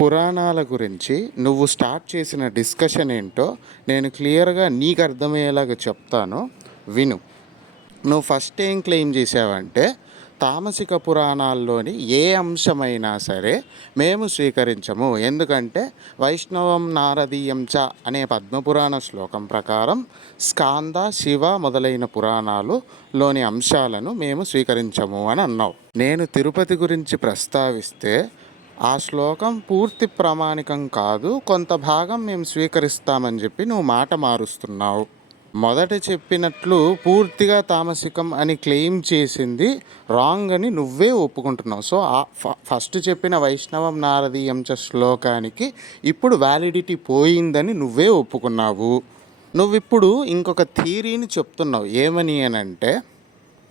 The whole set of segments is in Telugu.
పురాణాల గురించి నువ్వు స్టార్ట్ చేసిన డిస్కషన్ ఏంటో నేను క్లియర్గా నీకు అర్థమయ్యేలాగా చెప్తాను. విను. నువ్వు ఫస్ట్ ఏం క్లెయిమ్ చేసావంటే తామసిక పురాణాల్లోని ఏ అంశమైనా సరే మేము స్వీకరించము. ఎందుకంటే వైష్ణవం నారదీయం చ అనే పద్మపురాణ శ్లోకం ప్రకారం స్కాంద శివ మొదలైన పురాణాలులోని అంశాలను మేము స్వీకరించము అని అన్నావు. నేను తిరుపతి గురించి ప్రస్తావిస్తే ఆ శ్లోకం పూర్తి ప్రామాణికం కాదు కొంత భాగం మేము స్వీకరిస్తామని చెప్పి నువ్వు మాట మారుస్తున్నావు. మొదట చెప్పినట్లు పూర్తిగా తామసికం అని క్లెయిమ్ చేసింది రాంగ్ అని నువ్వే ఒప్పుకుంటున్నావు. సో ఆ ఫ- ఫస్ట్ చెప్పిన వైష్ణవం నారదీయంచ శ్లోకానికి ఇప్పుడు వ్యాలిడిటీ పోయిందని నువ్వే ఒప్పుకున్నావు. నువ్విప్పుడు ఇంకొక థీరీని చెప్తున్నావు. ఏమని అని అంటే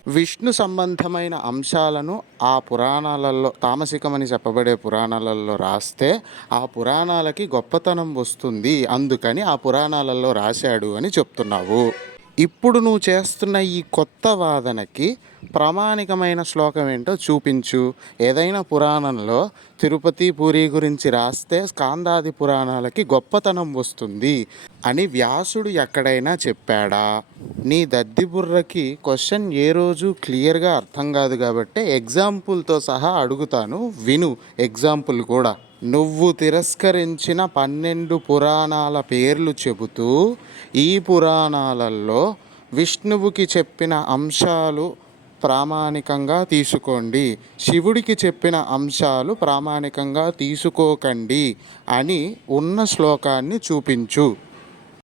విష్ణు సంబంధమైన అంశాలను ఆ పురాణాలలో తామసికమని చెప్పబడే పురాణాలలో రాస్తే ఆ పురాణాలకి గొప్పతనం వస్తుంది. అందుకని ఆ పురాణాలలో రాశాడు అని చెప్తున్నావు. ఇప్పుడు నువ్వు చేస్తున్న ఈ కొత్త వాదనకి ప్రామాణికమైన శ్లోకం ఏంటో చూపించు. ఏదైనా పురాణంలో తిరుపతి పూరి గురించి రాస్తే స్కాందాది పురాణాలకి గొప్పతనం వస్తుంది అని వ్యాసుడు ఎక్కడైనా చెప్పాడా? నీ దద్ది బుర్రకి క్వశ్చన్ ఏ రోజు క్లియర్గా అర్థం కాదు కాబట్టి ఎగ్జాంపుల్తో సహా అడుగుతాను. విను ఎగ్జాంపుల్ కూడా. నువ్వు తిరస్కరించిన పన్నెండు పురాణాల పేర్లు చెబుతూ ఈ పురాణాలలో విష్ణువుకి చెప్పిన అంశాలు ప్రామాణికంగా తీసుకోండి. శివుడికి చెప్పిన అంశాలు ప్రామాణికంగా తీసుకోకండి అని ఉన్న శ్లోకాన్ని చూపించు.